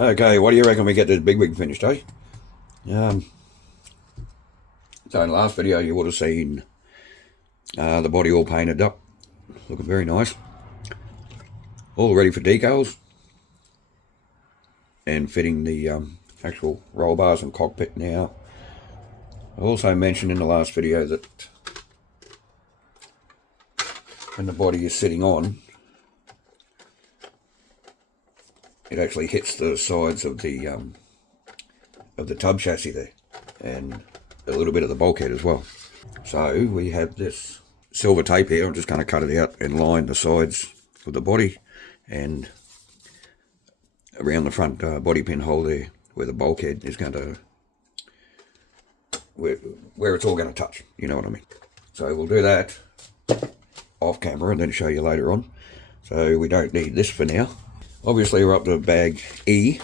Okay, what do you reckon we get this Bigwig finished, eh? Um, so in the last video you would have seen the body all painted up, looking very nice. All ready for decals and fitting the actual roll bars and cockpit now. I also mentioned in the last video that when the body is sitting on, it actually hits the sides of the tub chassis there, and a little bit of the bulkhead as well. So we have this silver tape here. I'm just going to cut it out and line the sides of the body and around the front body pin hole there, where the bulkhead is going to, where it's all going to touch, you know what I mean. So we'll do that off camera and then show you later on. So we don't need this for now. Obviously we're up to bag E,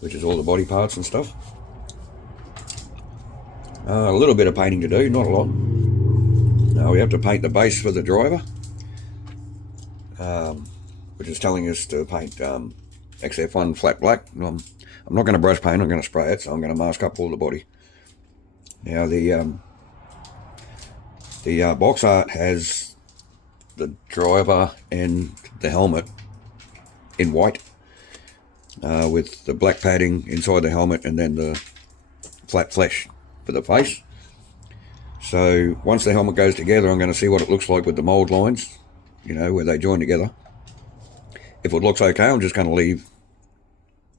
which is all the body parts and stuff. A little bit of painting to do, not a lot. Now we have to paint the base for the driver, which is telling us to paint XF1 flat black. I'm not going to brush paint, I'm going to spray it, so I'm going to mask up all the body. Now the box art has the driver and the helmet in white, with the black padding inside the helmet and then the flat flesh for the face. So once the helmet goes together, I'm going to see what it looks like with the mold lines, you know, where they join together. If it looks okay, I'm just going to leave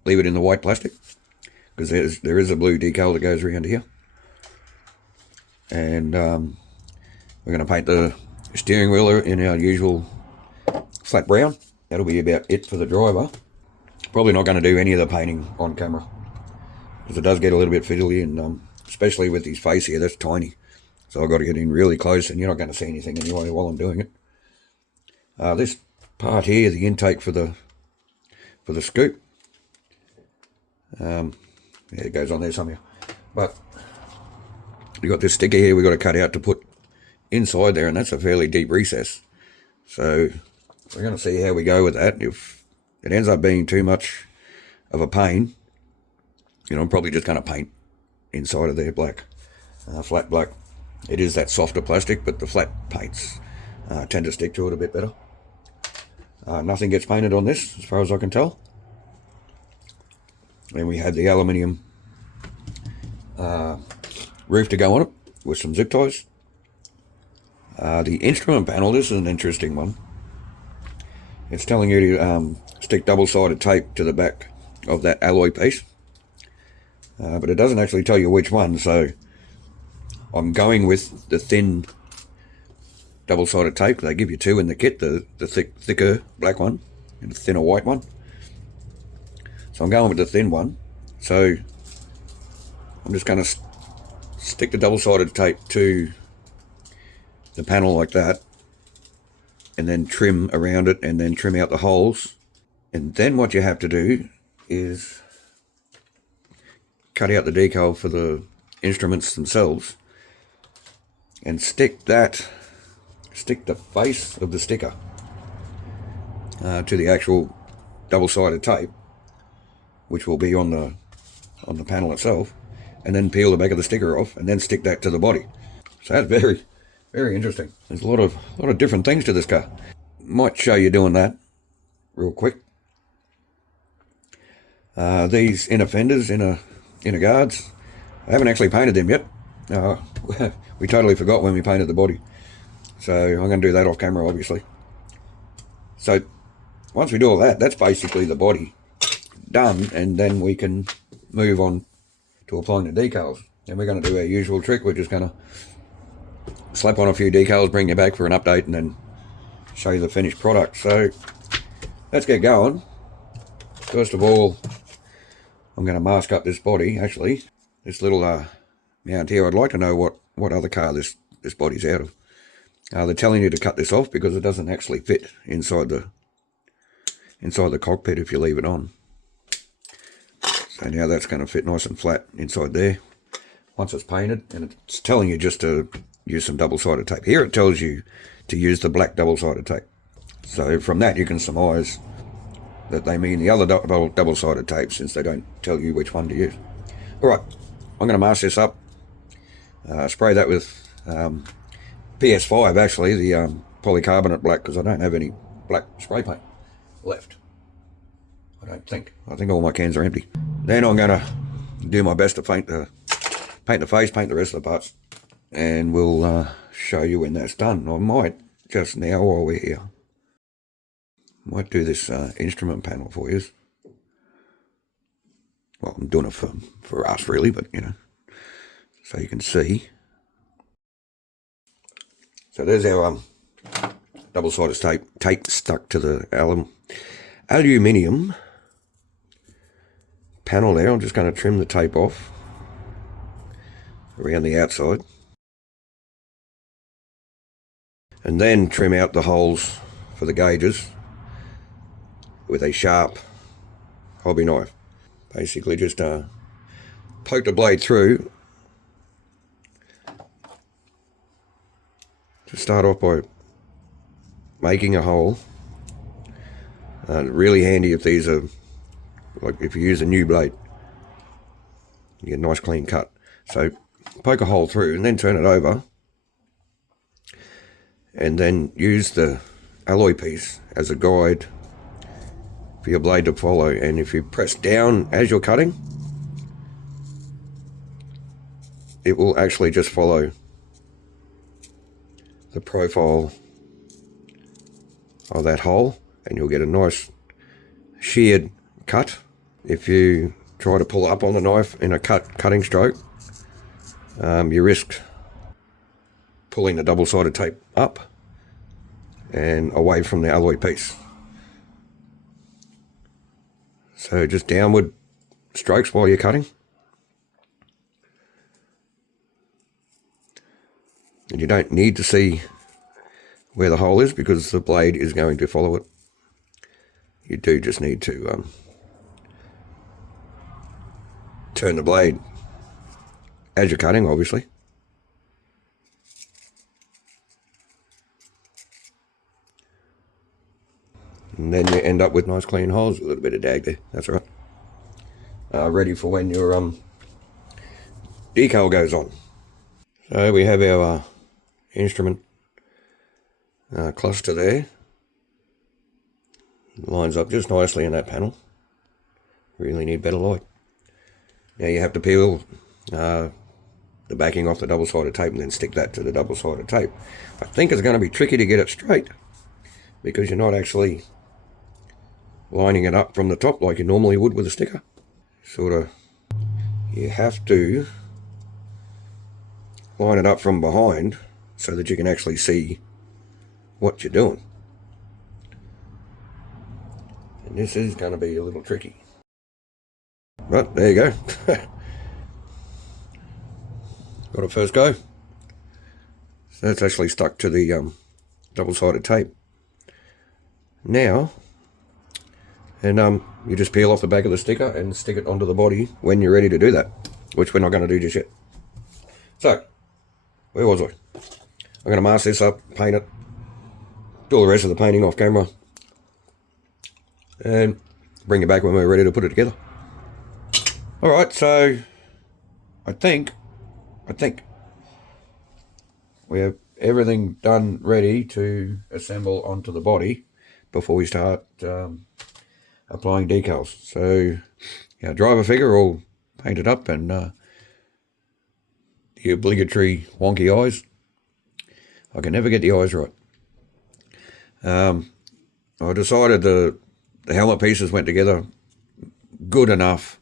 it in the white plastic, because there is a blue decal that goes around here. And we're going to paint the steering wheel in our usual flat brown. That'll be about it for the driver. Probably not going to do any of the painting on camera, because it does get a little bit fiddly, and especially with his face here, that's tiny. So I've got to get in really close, and you're not going to see anything anyway while I'm doing it. This part here, the intake for the scoop. Yeah, it goes on there somehow. But we got this sticker here we've got to cut out to put inside there, and that's a fairly deep recess. So we're going to see how we go with that. If it ends up being too much of a pain, you know, I'm probably just going to paint inside of there black, flat black. It is that softer plastic, but the flat paints tend to stick to it a bit better. Nothing gets painted on this, as far as I can tell. And we have the aluminium roof to go on it with some zip ties. The instrument panel, this is an interesting one. It's telling you to stick double-sided tape to the back of that alloy piece. But it doesn't actually tell you which one, so I'm going with the thin double-sided tape. They give you two in the kit, the thicker black one and the thinner white one. So I'm going with the thin one. So I'm just going to stick the double-sided tape to the panel like that, and then trim around it, and then trim out the holes. And then what you have to do is cut out the decal for the instruments themselves and stick the face of the sticker to the actual double-sided tape, which will be on the panel itself, and then peel the back of the sticker off and then stick that to the body. So that's very, very interesting. There's a lot of different things to this car. Might show you doing that real quick. These inner fenders, inner guards, I haven't actually painted them yet. We totally forgot when we painted the body, so I'm going to do that off camera, obviously. So once we do all that, that's basically the body done, and then we can move on to applying the decals. And we're going to do our usual trick. We're just going to slap on a few decals, bring you back for an update, and then show you the finished product. So let's get going. First of all, I'm going to mask up this body. Actually, this little mount here, I'd like to know what other car this body's out of. They're telling you to cut this off because it doesn't actually fit inside the cockpit if you leave it on. So now that's going to fit nice and flat inside there once it's painted, and it's telling you just to use some double-sided tape. Here it tells you to use the black double-sided tape. So from that you can surmise that they mean the other double-sided tape, since they don't tell you which one to use. Alright, I'm going to mask this up, spray that with PS5 actually, the polycarbonate black, because I don't have any black spray paint left. I don't think. I think all my cans are empty. Then I'm going to do my best to paint the face, paint the rest of the parts, and we'll show you when that's done. I might just now, while we're here, might do this instrument panel for you. Well, I'm doing it for us really, but you know, so you can see. So there's our double-sided tape stuck to the aluminium panel there. I'm just going to trim the tape off around the outside, and then trim out the holes for the gauges with a sharp hobby knife. Basically just poke the blade through. To start off by making a hole. Really handy if these are, like if you use a new blade, you get a nice clean cut. So poke a hole through and then turn it over, and then use the alloy piece as a guide for your blade to follow. And if you press down as you're cutting, it will actually just follow the profile of that hole, and you'll get a nice sheared cut. If you try to pull up on the knife in a cutting stroke, you risk pulling the double-sided tape up and away from the alloy piece. So just downward strokes while you're cutting. And you don't need to see where the hole is, because the blade is going to follow it. You do just need to turn the blade as you're cutting, obviously. And then you end up with nice clean holes, with a little bit of dag there. That's all right. Ready for when your decal goes on. So we have our instrument cluster there. Lines up just nicely in that panel. Really need better light. Now you have to peel the backing off the double-sided tape and then stick that to the double-sided tape. I think it's going to be tricky to get it straight, because you're not actually lining it up from the top like you normally would with a sticker. You have to line it up from behind so that you can actually see what you're doing. And this is going to be a little tricky. But there you go. Got it first go. So that's actually stuck to the double-sided tape. Now, and you just peel off the back of the sticker and stick it onto the body when you're ready to do that, which we're not going to do just yet. So, where was I? I'm going to mask this up, paint it, do all the rest of the painting off camera, and bring it back when we're ready to put it together. Alright, so I think we have everything done, ready to assemble onto the body before we start applying decals. So our driver figure all painted up, and the obligatory wonky eyes. I can never get the eyes right. I decided the helmet pieces went together good enough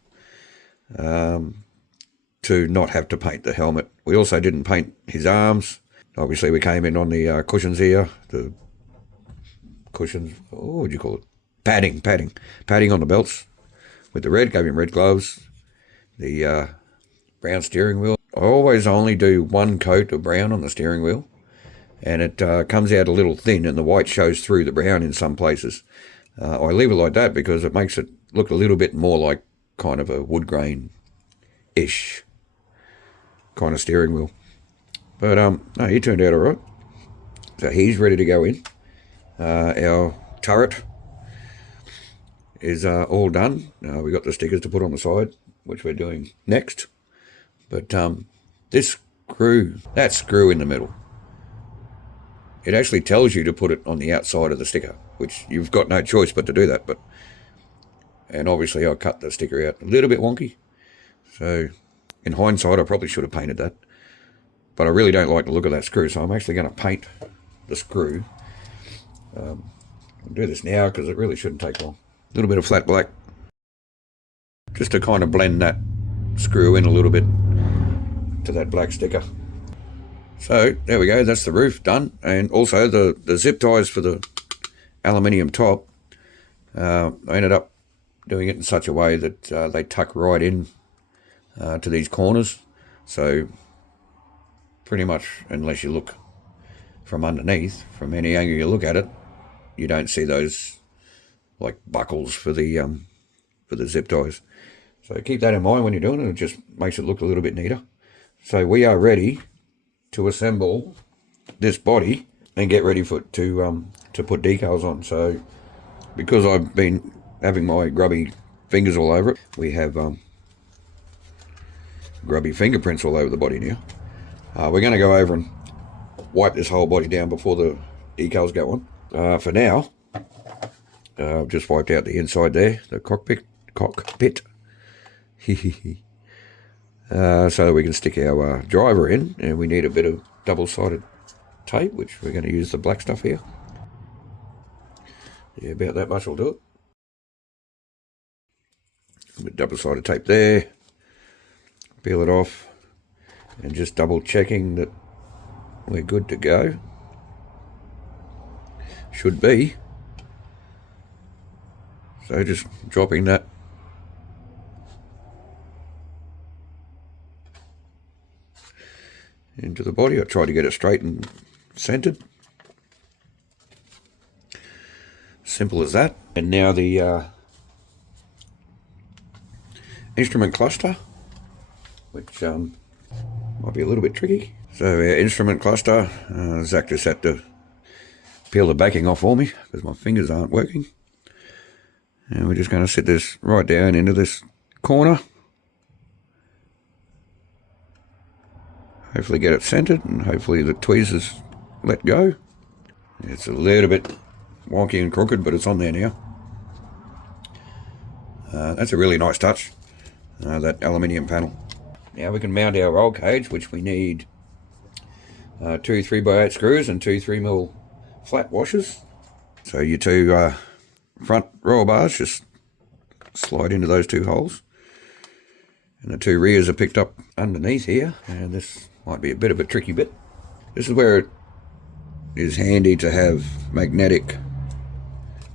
to not have to paint the helmet. We also didn't paint his arms. Obviously we came in on the cushions here, the cushions, what would you call it? Padding on the belts with the red, gave him red gloves, the brown steering wheel. I always only do one coat of brown on the steering wheel, and it comes out a little thin, and the white shows through the brown in some places. I leave it like that because it makes it look a little bit more like kind of a wood grain-ish kind of steering wheel. But no, he turned out all right. So he's ready to go in. Our turret is all done. We got the stickers to put on the side, which we're doing next. But this screw, that screw in the middle, it actually tells you to put it on the outside of the sticker, which you've got no choice but to do that. And obviously I cut the sticker out a little bit wonky. So in hindsight, I probably should have painted that. But I really don't like the look of that screw, so I'm actually going to paint the screw. I'll do this now because it really shouldn't take long. A little bit of flat black, just to kind of blend that screw in a little bit to that black sticker. So there we go, that's the roof done. And also the zip ties for the aluminium top, I ended up doing it in such a way that they tuck right in to these corners. So pretty much, unless you look from underneath, from any angle you look at it, you don't see those like buckles for the zip ties. So keep that in mind when you're doing it. It just makes it look a little bit neater. So we are ready to assemble this body and get ready to put decals on. So because I've been having my grubby fingers all over it, we have grubby fingerprints all over the body now. We're going to go over and wipe this whole body down before the decals go on. For now, I've just wiped out the inside there, the cockpit. So that we can stick our driver in, and we need a bit of double-sided tape, which we're going to use the black stuff here. Yeah, about that much will do it. A bit double-sided tape there. Peel it off, and just double-checking that we're good to go. Should be. So just dropping that into the body. I try to get it straight and centered. Simple as that. And now the instrument cluster, which might be a little bit tricky. So our instrument cluster, Zach just had to peel the backing off for me because my fingers aren't working. And we're just going to sit this right down into this corner. Hopefully get it centered, and hopefully the tweezers let go. It's a little bit wonky and crooked, but it's on there now. That's a really nice touch, that aluminium panel. Now we can mount our roll cage, which we need 2 3x8 screws and 2 3mm flat washers. So your two front roll bars just slide into those two holes, and the two rears are picked up underneath here. And this might be a bit of a tricky bit. This is where it is handy to have magnetic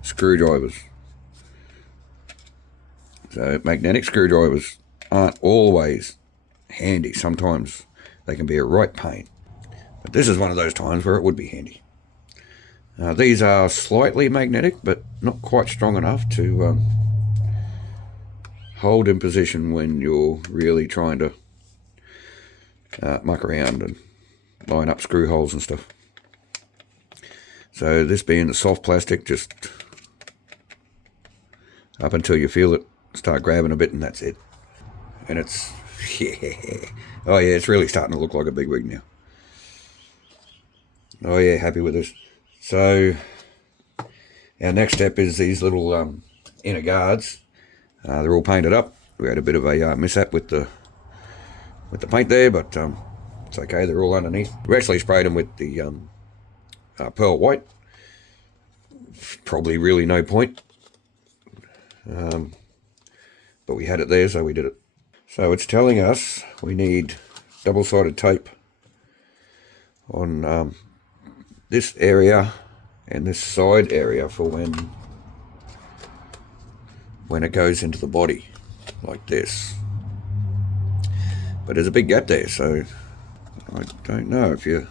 screwdrivers. So magnetic screwdrivers aren't always handy. Sometimes they can be a right pain, but this is one of those times where it would be handy. These are slightly magnetic, but not quite strong enough to hold in position when you're really trying to muck around and line up screw holes and stuff. So this being the soft plastic, just up until you feel it start grabbing a bit, and that's it. And it's, yeah, oh yeah, it's really starting to look like a Bigwig now. Oh yeah, happy with this. So our next step is these little inner guards. They're all painted up. We had a bit of a mishap with the paint there, but it's okay. They're all underneath. We actually sprayed them with the pearl white. Probably really no point, but we had it there, so we did it. So it's telling us we need double-sided tape on this area and this side area for when it goes into the body, like this. But there's a big gap there, so I don't know if you...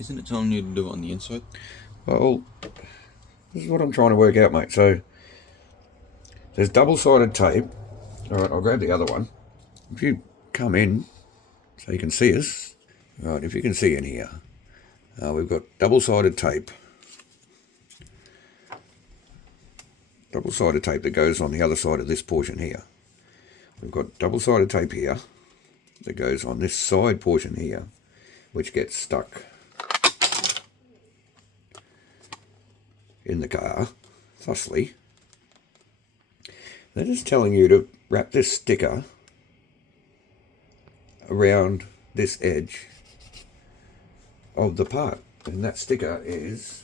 Isn't it telling you to do it on the inside? Well, this is what I'm trying to work out, mate. So there's double-sided tape. All right, I'll grab the other one. If you come in so you can see us. All right, if you can see in here, we've got double-sided tape double-sided tape that goes on the other side of this portion here. We've got double-sided tape here that goes on this side portion here, which gets stuck in the car, thusly. They're just telling you to wrap this sticker around this edge of the part, and that sticker is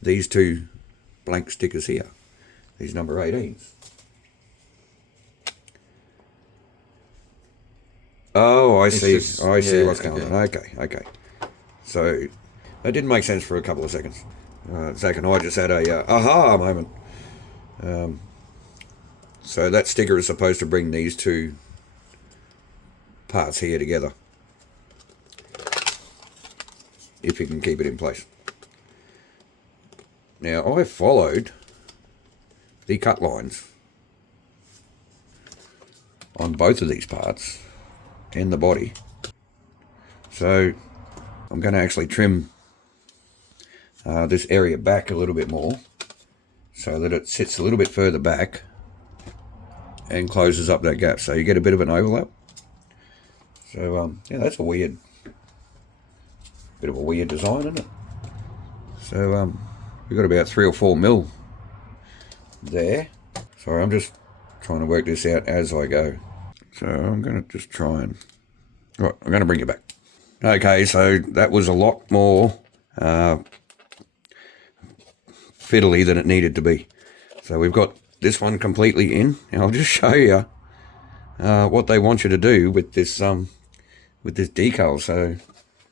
these two blank stickers here, these number 18s. Oh, I see. I see what's going on. Okay. So that didn't make sense for a couple of seconds. Zach and I just had a aha moment. So that sticker is supposed to bring these two parts here together, if you can keep it in place. Now, I followed the cut lines on both of these parts and the body. So I'm going to actually trim this area back a little bit more so that it sits a little bit further back and closes up that gap, so you get a bit of an overlap. So yeah, that's a bit of a weird design, isn't it? So we've got about 3 or 4 mil there. Sorry, I'm just trying to work this out as I go. So I'm going to just try and... Right, I'm going to bring you back. Okay, so that was a lot more fiddly than it needed to be. So we've got this one completely in, and I'll just show you what they want you to do with this decal. So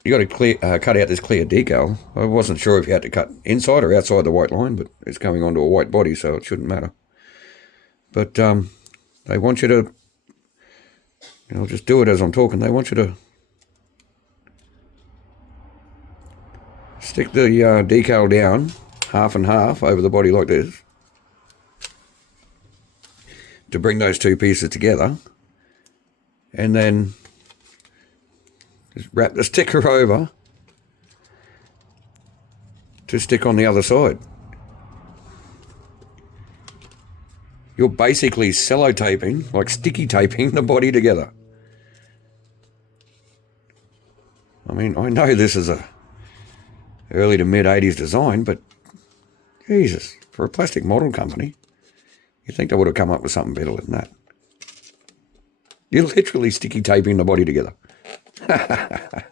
you got to cut out this clear decal. I wasn't sure if you had to cut inside or outside the white line, but it's coming onto a white body, so it shouldn't matter. But they want you to, I'll just do it as I'm talking. They want you to stick the decal down half and half over the body like this to bring those two pieces together, and then just wrap the sticker over to stick on the other side. You're basically sellotaping, like sticky taping, the body together. I mean, I know this is a early to mid 80s design, but Jesus, for a plastic model company, you'd think they would have come up with something better than that. You're literally sticky taping the body together. But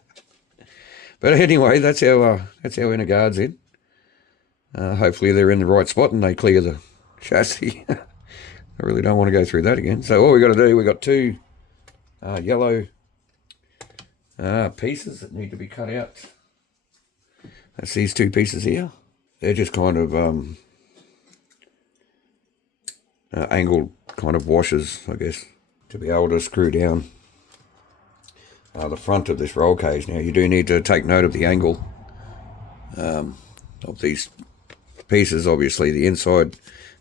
anyway, that's our inner guards in. Hopefully they're in the right spot and they clear the chassis. I really don't want to go through that again. So all we got to do, we got two yellow pieces that need to be cut out. That's these two pieces here. They're just kind of angled kind of washers, I guess, to be able to screw down the front of this roll cage. Now you do need to take note of the angle of these pieces. Obviously the inside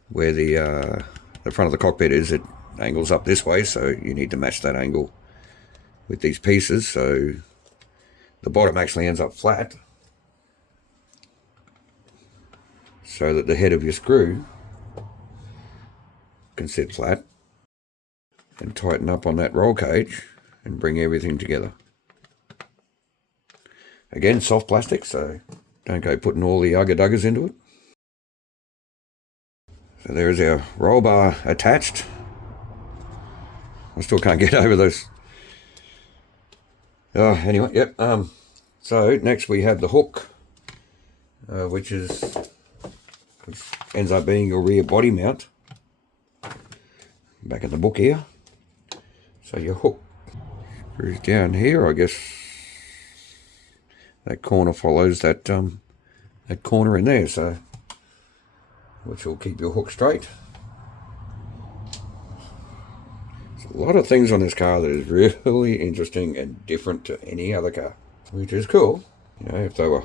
where the front of the cockpit is, it angles up this way, so you need to match that angle with these pieces, so the bottom actually ends up flat, so that the head of your screw can sit flat and tighten up on that roll cage and bring everything together. Again, soft plastic, so don't go putting all the ugga-duggers into it. So there's our roll bar attached. I still can't get over those. Anyway, yep. So next we have the hook, which ends up being your rear body mount. Back in the book here. So your hook screws down here. I guess that corner follows that corner in there, so which will keep your hook straight. There's a lot of things on this car that is really interesting and different to any other car, which is cool. You know, if they were...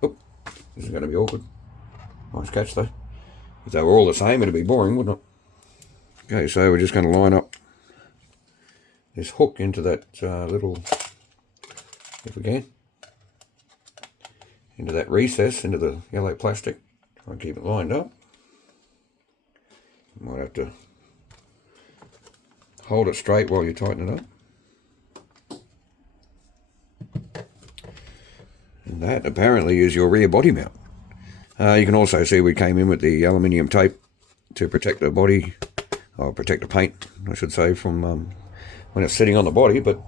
Oh, this is going to be awkward. Nice catch though. If they were all the same, it'd be boring, wouldn't it? Okay, so we're just going to line up this hook into that little, if we can, into that recess, into the yellow plastic. I'll keep it lined up. Might have to hold it straight while you tighten it up. And that apparently is your rear body mount. You can also see we came in with the aluminium tape to protect the body, or protect the paint, I should say, from when it's sitting on the body. But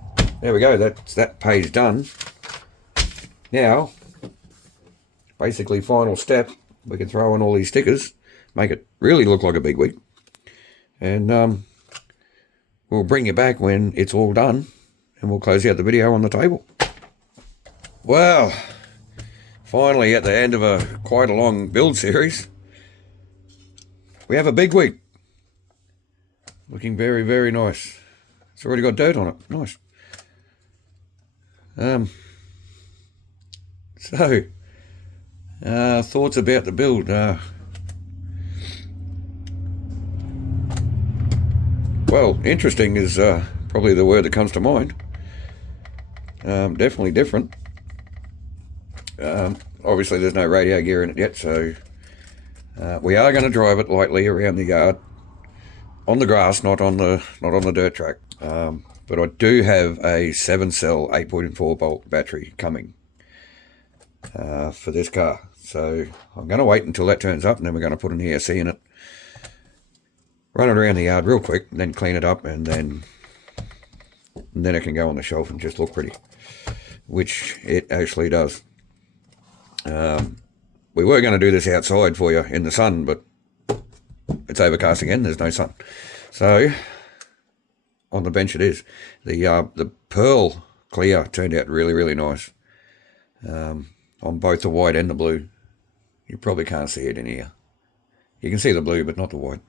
there we go, that page done. Now, basically final step, we can throw in all these stickers, make it really look like a Bigwig, and we'll bring you back when it's all done, and we'll close out the video on the table. Well, finally at the end of quite a long build series, we have a Bigwig. Looking very, very nice. It's already got dirt on it. Nice. So, thoughts about the build. Well, interesting is probably the word that comes to mind. Definitely different. Obviously there's no radio gear in it yet, so we are going to drive it lightly around the yard on the grass, not on the dirt track. But I do have a 7-cell 8.4 volt battery coming for this car, so I'm going to wait until that turns up, and then we're going to put an ESC in it, run it around the yard real quick, and then clean it up, and then it can go on the shelf and just look pretty, which it actually does. We were going to do this outside for you in the sun, but it's overcast again. There's no sun, so on the bench it is. The pearl clear turned out really, really nice on both the white and the blue. You probably can't see it in here. You can see the blue, but not the white.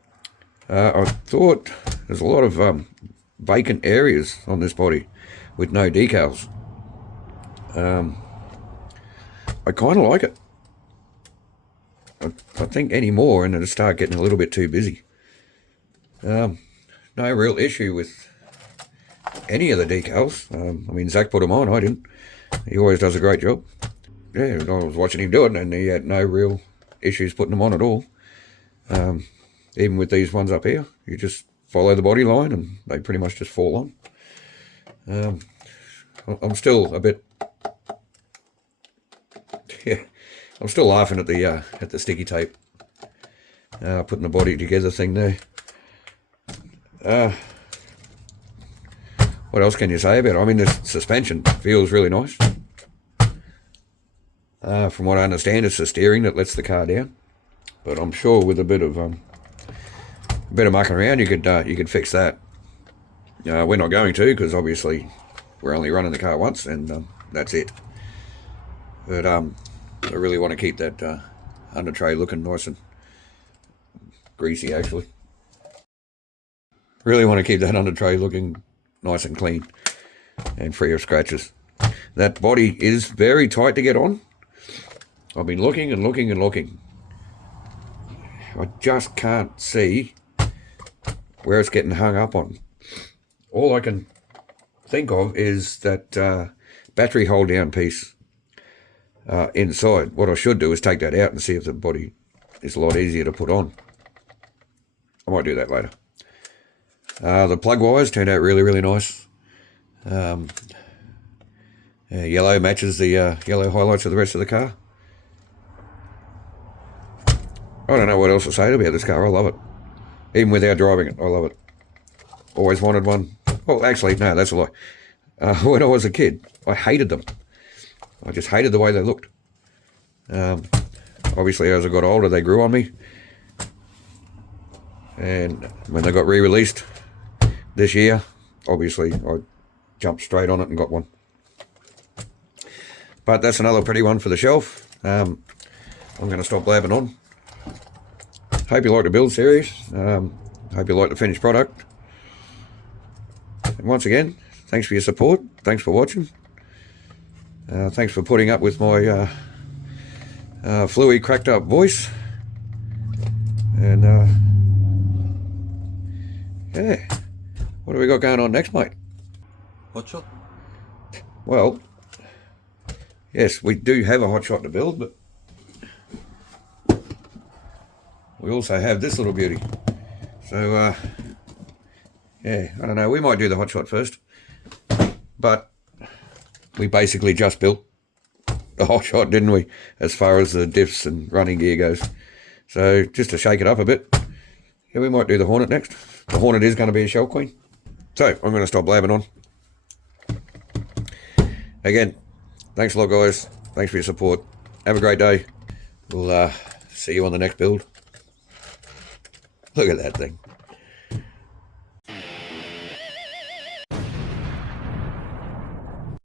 I thought there's a lot of vacant areas on this body with no decals. I kind of like it. I think any more and it'll start getting a little bit too busy. No real issue with any of the decals. I mean, Zach put them on, I didn't. He always does a great job. Yeah, I was watching him do it, and he had no real issues putting them on at all. Even with these ones up here, you just follow the body line and they pretty much just fall on. I'm still a bit... Yeah, I'm still laughing at the sticky tape. Putting the body together thing there. What else can you say about it? I mean, the suspension feels really nice. From what I understand, it's the steering that lets the car down. But I'm sure with a bit of mucking around, you could fix that. We're not going to, because obviously we're only running the car once, and that's it. But I really want to keep that under tray looking nice and greasy, actually. Really want to keep that under tray looking nice and clean and free of scratches. That body is very tight to get on. I've been looking and looking and looking. I just can't see where it's getting hung up on. All I can think of is that battery hold down piece inside. What I should do is take that out and see if the body is a lot easier to put on. I might do that later. The plug wires turned out really, really nice. Yellow matches the yellow highlights of the rest of the car. I don't know what else to say about this car. I love it. Even without driving it, I love it. Always wanted one. Well, actually, no, that's a lie. When I was a kid, I hated them. I just hated the way they looked. Obviously, as I got older, they grew on me. And when they got re-released this year, obviously, I jumped straight on it and got one. But that's another pretty one for the shelf. I'm going to stop blabbing on. Hope you like the build series. Hope you like the finished product. And once again, thanks for your support. Thanks for watching. Thanks for putting up with my fluey, cracked up voice. And yeah, what do we got going on next, mate? Hot shot? Well, yes, we do have a hot shot to build, but we also have this little beauty. So, yeah, I don't know. We might do the hotshot first. But we basically just built the hotshot, didn't we? As far as the diffs and running gear goes. So, just to shake it up a bit, yeah, we might do the Hornet next. The Hornet is going to be a shell queen. So, I'm going to stop blabbing on. Again, thanks a lot, guys. Thanks for your support. Have a great day. We'll see you on the next build. Look at that thing.